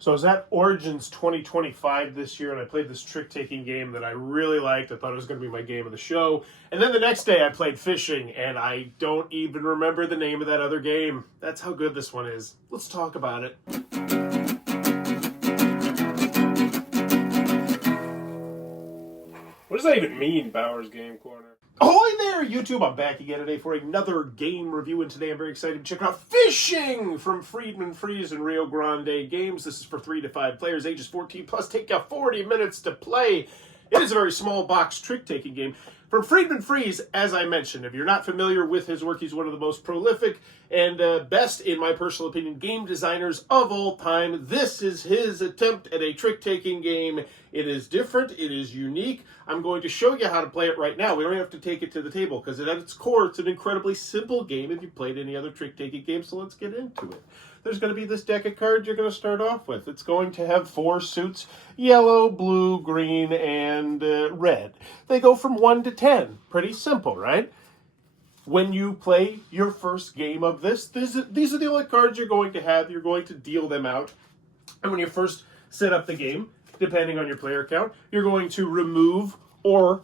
So I was at Origins 2025 this year, and I played this trick-taking game that I really liked. I thought it was going to be my game of the show. And then the next day I played Fishing, and I don't even remember the name of that other game. That's how good this one is. Let's talk about it. What does that even mean, Bowers Game Corner? Ahoy there, YouTube! I'm back again today for another game review, and today I'm very excited to check out Fishing from Friedman Freeze and Rio Grande Games. This is for 3 to 5 players, ages 14 plus. Take you 40 minutes to play. It is a very small box trick-taking game. From Friedman Freeze, as I mentioned, if you're not familiar with his work, he's one of the most prolific and best, in my personal opinion, game designers of all time. This is his attempt at a trick-taking game. It is different. It is unique. I'm going to show you how to play it right now. We don't have to take it to the table because at its core, it's an incredibly simple game if you've played any other trick-taking game, so let's get into it. There's going to be this deck of cards you're going to start off with. It's going to have 4 suits: yellow, blue, green, and red. They go from 1 to 10. Pretty simple, right? When you play your first game of this, these are the only cards you're going to have. You're going to deal them out. And when you first set up the game, depending on your player count, you're going to remove or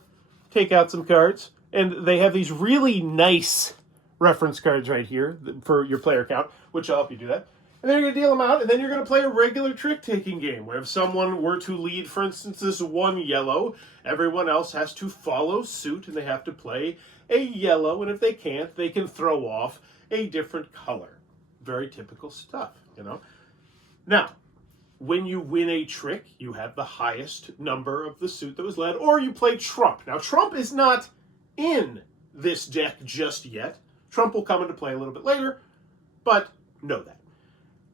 take out some cards. And they have these really nice reference cards right here for your player count, which will help you do that. And then you're going to deal them out, and then you're going to play a regular trick-taking game, where if someone were to lead, for instance, this one yellow, everyone else has to follow suit, and they have to play a yellow, and if they can't, they can throw off a different color. Very typical stuff, you know? Now, when you win a trick, you have the highest number of the suit that was led, or you play trump. Now, trump is not in this deck just yet. Trump will come into play a little bit later, but know that.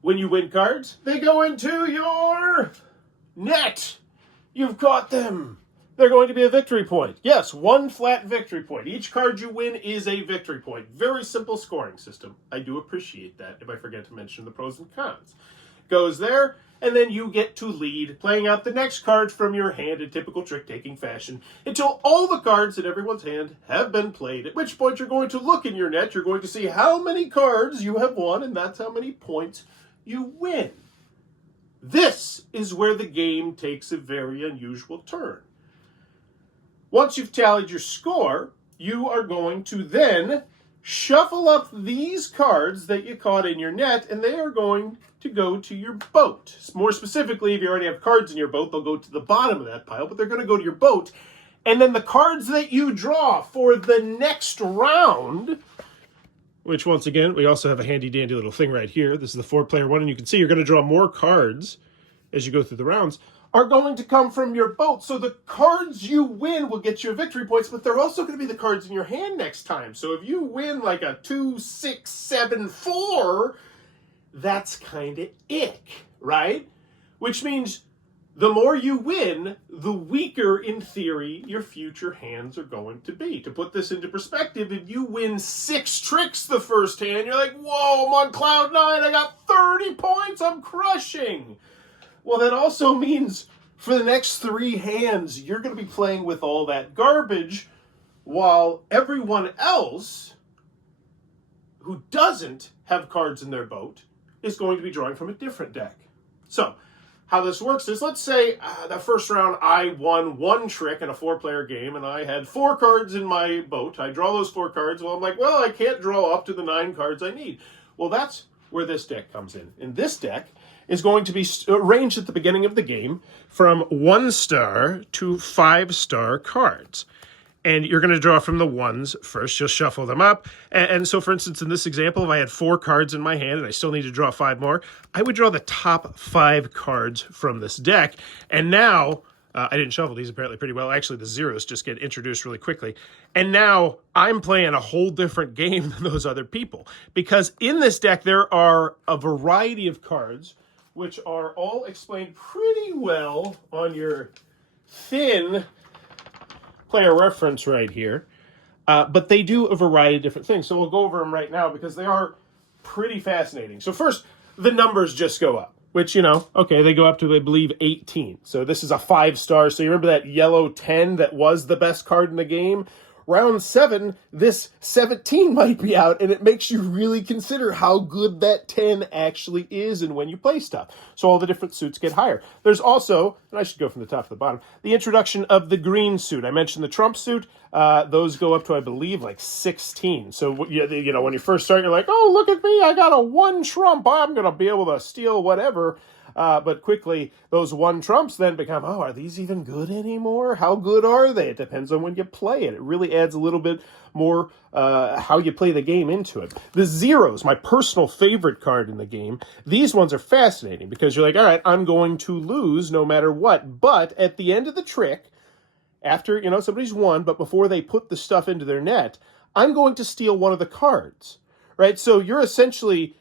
When you win cards, they go into your net. You've caught them. They're going to be a victory point. Yes, 1 flat victory point. Each card you win is a victory point. Very simple scoring system. I do appreciate that, if I forget to mention the pros and cons. Goes there, and then you get to lead, playing out the next card from your hand in typical trick-taking fashion until all the cards in everyone's hand have been played, at which point you're going to look in your net, you're going to see how many cards you have won, and that's how many points you win. This is where the game takes a very unusual turn. Once you've tallied your score, you are going to then shuffle up these cards that you caught in your net, and they are going to go to your boat. More specifically, if you already have cards in your boat, they'll go to the bottom of that pile, but they're going to go to your boat. And then the cards that you draw for the next round, which once again, we also have a handy dandy little thing right here. This is the 4-player one, and you can see you're going to draw more cards as you go through the rounds, are going to come from your boat. So the cards you win will get you victory points, but they're also going to be the cards in your hand next time. So if you win like a 2, 6, 7, 4, that's kind of ick, right? Which means the more you win, the weaker, in theory, your future hands are going to be. To put this into perspective, if you win 6 tricks the first hand, you're like, whoa, I'm on cloud 9, I got 30 points, I'm crushing. Well, that also means for the next 3 hands, you're going to be playing with all that garbage, while everyone else who doesn't have cards in their boat is going to be drawing from a different deck. So, how this works is, let's say that first round I won 1 trick in a 4-player game, and I had 4 cards in my boat. I draw those 4 cards. Well, I'm like, well, I can't draw up to the 9 cards I need. Well, that's where this deck comes in. And this deck is going to be arranged at the beginning of the game from 1-star to 5-star cards. And you're going to draw from the 1s first. You'll shuffle them up. And so, for instance, in this example, if I had 4 cards in my hand and I still need to draw 5 more, I would draw the top 5 cards from this deck. And now, I didn't shuffle these apparently pretty well. Actually, the zeros just get introduced really quickly. And now I'm playing a whole different game than those other people. Because in this deck, there are a variety of cards which are all explained pretty well on your thin player reference right here. But they do a variety of different things. So we'll go over them right now because they are pretty fascinating. So first, the numbers just go up, which, you know, okay, they go up to, I believe, 18. So this is a 5-star. So you remember that yellow 10 that was the best card in the game? round 7, this 17 might be out, and it makes you really consider how good that 10 actually is and when you play stuff. So all the different suits get higher. There's also, and I should go from the top to the bottom, the introduction of the green suit. I mentioned the Trump suit. Those go up to, I believe, like 16. So, you know, when you first start, you're like, oh, look at me, I got a 1 Trump, I'm going to be able to steal whatever. But quickly, those 1 Trumps then become, oh, are these even good anymore? How good are they? It depends on when you play it. It really adds a little bit more how you play the game into it. The zeros, my personal favorite card in the game, these ones are fascinating because you're like, all right, I'm going to lose no matter what. But at the end of the trick, after, you know, somebody's won, but before they put the stuff into their net, I'm going to steal one of the cards, right? So you're essentially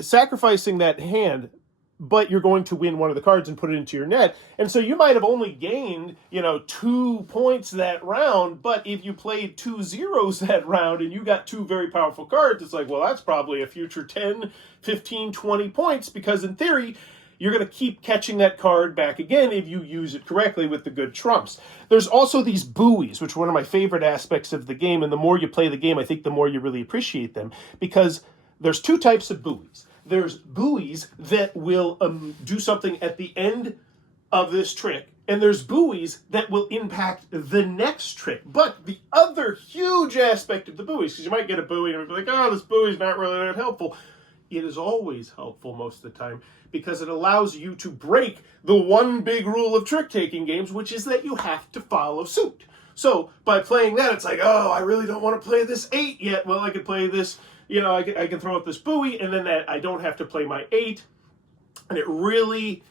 sacrificing that hand, but you're going to win one of the cards and put it into your net. And so you might have only gained, you know, 2 points that round, but if you played 2 zeros that round and you got 2 very powerful cards, it's like, well, that's probably a future 10, 15, 20 points, because in theory, you're going to keep catching that card back again if you use it correctly with the good trumps. There's also these buoys, which are one of my favorite aspects of the game, and the more you play the game, I think the more you really appreciate them, because there's 2 types of buoys. There's buoys that will do something at the end of this trick, and there's buoys that will impact the next trick. But the other huge aspect of the buoys, because you might get a buoy and you'll be like, oh, this buoy's not really that helpful. It is always helpful most of the time because it allows you to break the one big rule of trick-taking games, which is that you have to follow suit. So by playing that, it's like, oh, I really don't want to play this 8 yet. Well, I could play this. You know, I can throw out this buoy, and then I don't have to play my 8. And it really,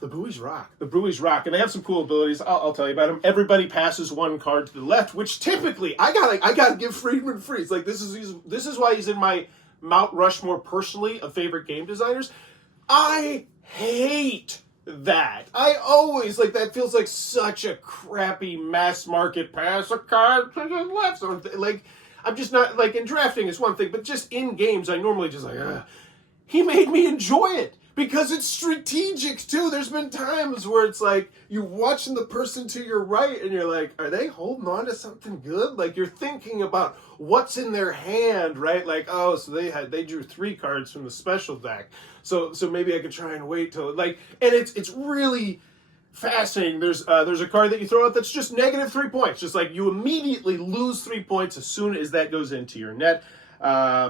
the buoys rock. The buoys rock, and they have some cool abilities. I'll tell you about them. Everybody passes 1 card to the left, which typically I gotta give Friedman free. It's like this is why he's in my Mount Rushmore personally of favorite game designers. I hate that. I always, like, that feels like such a crappy mass market pass a card to the left. So, like, I'm just not, like, in drafting is one thing, but just in games, I normally just like, he made me enjoy it because it's strategic too. There's been times where it's like, you're watching the person to your right and you're like, are they holding on to something good? Like, you're thinking about what's in their hand, right? Like, oh, so they drew 3 cards from the special deck. So maybe I could try and wait till, like, and it's really fascinating. There's a card that you throw out that's just negative 3 points. Just like you immediately lose 3 points as soon as that goes into your net.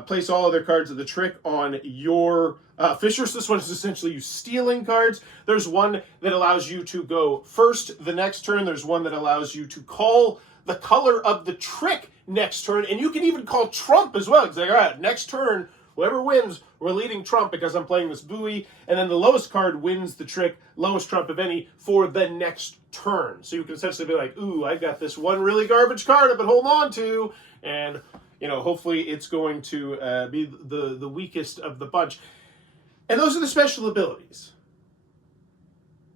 Place all other cards of the trick on your fishers. This one is essentially you stealing cards. There's one that allows you to go first the next turn. There's one that allows you to call the color of the trick next turn. And you can even call Trump as well. It's like, all right, next turn, whoever wins, we're leading Trump because I'm playing this buoy. And then the lowest card wins the trick, lowest Trump of any, for the next turn. So you can essentially be like, ooh, I got this one really garbage card I've been holding on to. And, you know, hopefully it's going to be the weakest of the bunch. And those are the special abilities.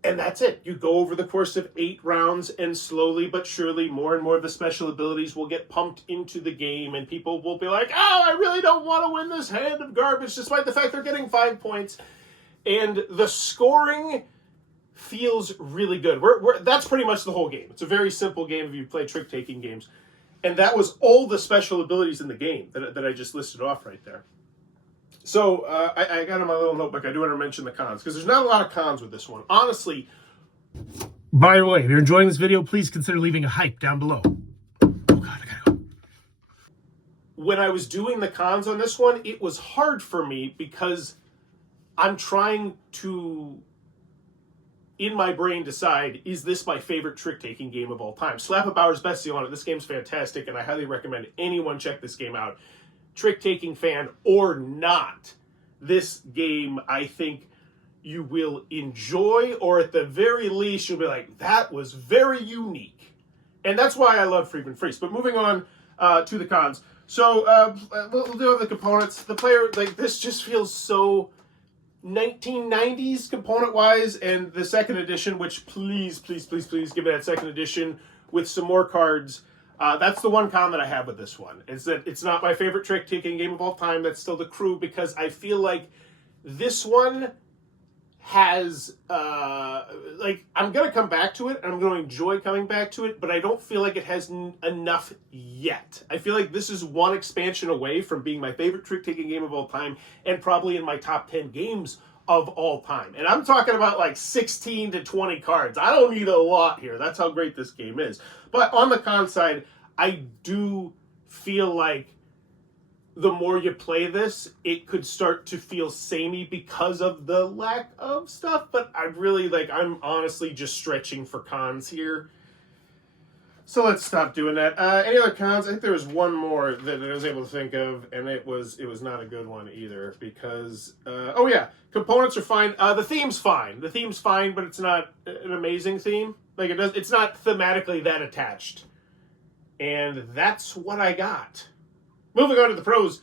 And that's it. You go over the course of 8 rounds, and slowly but surely more and more of the special abilities will get pumped into the game, and people will be like, oh, I really don't want to win this hand of garbage, despite the fact they're getting 5 points. And the scoring feels really good. That's pretty much the whole game. It's a very simple game if you play trick-taking games. And that was all the special abilities in the game that I just listed off right there. So I got in my little notebook, I do want to mention the cons, because there's not a lot of cons with this one. Honestly, by the way, if you're enjoying this video, please consider leaving a hype down below. Oh God, I gotta go. When I was doing the cons on this one, it was hard for me because I'm trying to, in my brain, decide, is this my favorite trick-taking game of all time? Slap a Bauer's Bestie on it. This game's fantastic, and I highly recommend anyone check this game out. Trick-taking fan or not, this game, I think you will enjoy, or at the very least, you'll be like, that was very unique. And that's why I love Friedman Freeze. But moving on to the cons. So we'll do have the components. The player, like, this just feels so 1990s component-wise, and the second edition, which please, please, please, please give me that second edition with some more cards. That's the one con that I have with this one, is that it's not my favorite trick-taking game of all time. That's still the Crew, because I feel like this one has like, I'm gonna come back to it and I'm gonna enjoy coming back to it, but I don't feel like it has enough yet. I feel like this is one expansion away from being my favorite trick-taking game of all time and probably in my top 10 games of all time. And I'm talking about like 16 to 20 cards. I don't need a lot here. That's how great this game is. But on the con side, I do feel like the more you play this, it could start to feel samey because of the lack of stuff. But I'm honestly just stretching for cons here. So let's stop doing that. Any other cons? I think there was one more that I was able to think of, and it was not a good one either because, oh yeah, components are fine. The theme's fine. The theme's fine, but it's not an amazing theme. Like, it's not thematically that attached. And that's what I got. Moving on to the pros,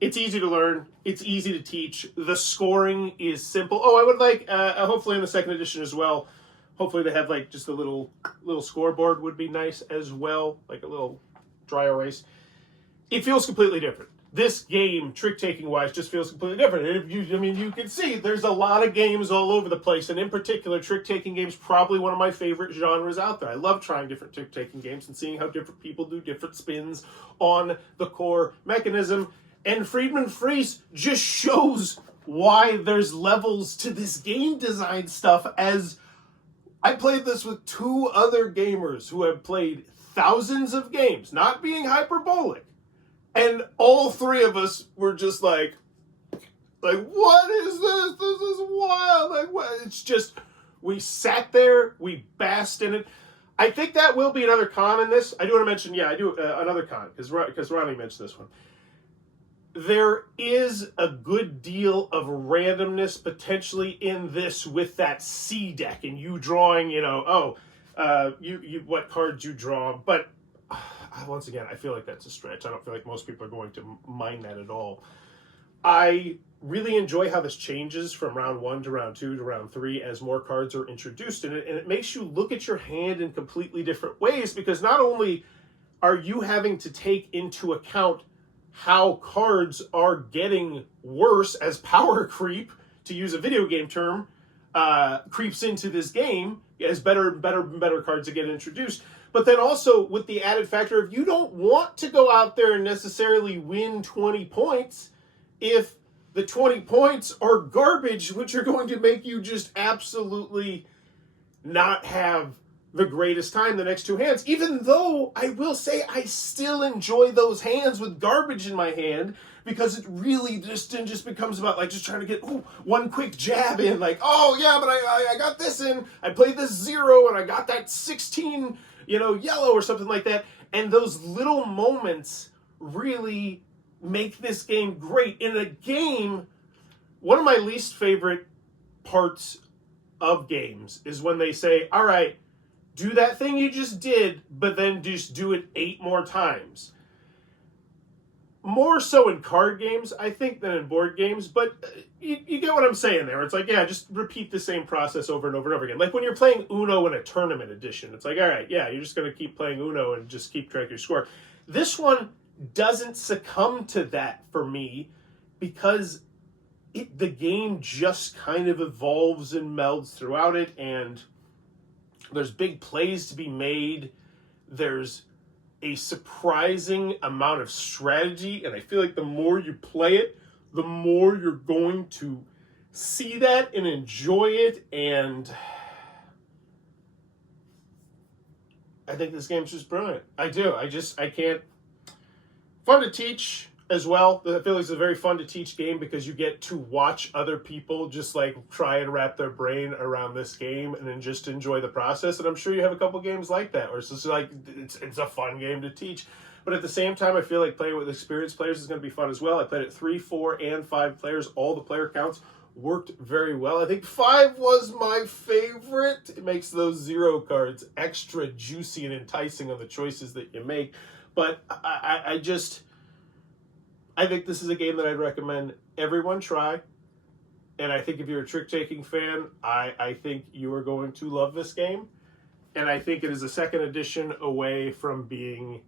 it's easy to learn. It's easy to teach. The scoring is simple. Oh, I would like, hopefully in the second edition as well, hopefully they have like just a little scoreboard would be nice as well, like a little dry erase. It feels completely different. This game, trick-taking wise, just feels completely different. You can see there's a lot of games all over the place, and in particular, trick-taking games probably one of my favorite genres out there. I love trying different trick-taking games and seeing how different people do different spins on the core mechanism. And Friedman Freeze just shows why there's levels to this game design stuff, as I played this with two other gamers who have played thousands of games, not being hyperbolic. And all three of us were just like, what is this? This is wild. Like, what? It's just, we sat there, we basked in it. I think that will be another con in this. I do want to mention, another con, because Ronnie mentioned this one. There is a good deal of randomness potentially in this with that C deck and you drawing, what cards you draw. But once again, I feel like that's a stretch. I don't feel like most people are going to mind that at all. I really enjoy how this changes from round 1 to round 2 to round 3 as more cards are introduced in it. And it makes you look at your hand in completely different ways, because not only are you having to take into account how cards are getting worse as power creep, to use a video game term, creeps into this game as better cards that get introduced. But then also with the added factor of you don't want to go out there and necessarily win 20 points if the 20 points are garbage, which are going to make you just absolutely not have the greatest time the next two hands. Even though I will say I still enjoy those hands with garbage in my hand, because it really just becomes about like just trying to get one quick jab in, like, oh yeah, but I got this in, I played this 0 and I got that 16, yellow or something like that. And those little moments really make this game great. In a game, one of my least favorite parts of games is when they say, all right, do that thing you just did, but then just do it 8 more times. More so in card games, I think, than in board games, but you get what I'm saying there. It's like, yeah, just repeat the same process over and over and over again. Like when you're playing Uno in a tournament edition, it's like, all right, yeah, you're just going to keep playing Uno and just keep track of your score. This one doesn't succumb to that for me, because the game just kind of evolves and melds throughout it, and there's big plays to be made. There's a surprising amount of strategy, and I feel like the more you play it, the more you're going to see that and enjoy it. And I think this game's just brilliant. I do. I can't. Fun to teach as well. I feel like it's a very fun to teach game because you get to watch other people just like try and wrap their brain around this game and then just enjoy the process. And I'm sure you have a couple games like that where it's just like, it's a fun game to teach. But at the same time, I feel like playing with experienced players is going to be fun as well. I played it 3, 4, and 5 players. All the player counts worked very well. I think 5 was my favorite. It makes those 0 cards extra juicy and enticing on the choices that you make. But I think this is a game that I'd recommend everyone try. And I think if you're a trick-taking fan, I think you are going to love this game. And I think it is a second edition away from being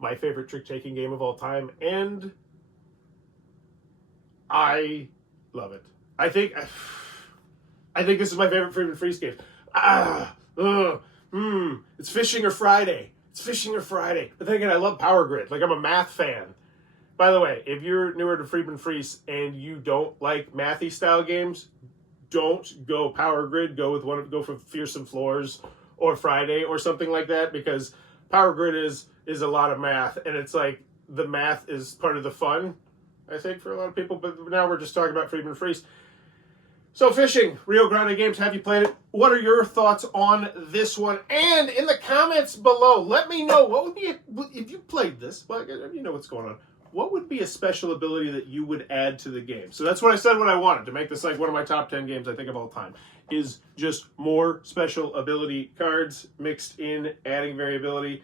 my favorite trick-taking game of all time. And I love it. I think I think this is my favorite Freedom Freeze game. It's Fishing or Friday. It's Fishing or Friday. But then again, I love Power Grid. Like, I'm a math fan. By the way, if you're newer to Friedman Freeze and you don't like mathy style games, don't go Power Grid. Go for Fearsome Floors or Friday or something like that, because Power Grid is a lot of math, and it's like the math is part of the fun, I think, for a lot of people. But now we're just talking about Friedman Freeze. So fishing, Rio Grande Games, have you played it? What are your thoughts on this one? And in the comments below, let me know what would be, if you played this, well, you know what's going on. What would be a special ability that you would add to the game? So that's what I said what I wanted, to make this like one of my top 10 games I think of all time, is just more special ability cards mixed in, adding variability.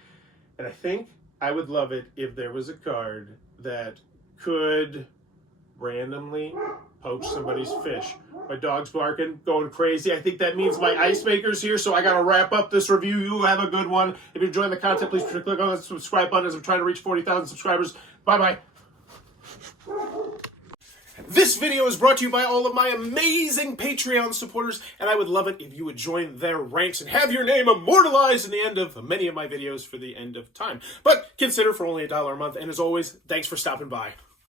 And I think I would love it if there was a card that could randomly poach somebody's fish. My dog's barking, going crazy. I think that means my ice maker's here, so I got to wrap up this review. You have a good one. If you're enjoying the content, please click on the subscribe button as I'm trying to reach 40,000 subscribers. Bye-bye. This video is brought to you by all of my amazing Patreon supporters, and I would love it if you would join their ranks and have your name immortalized in the end of many of my videos for the end of time. But consider for only $1 a month, and as always, thanks for stopping by.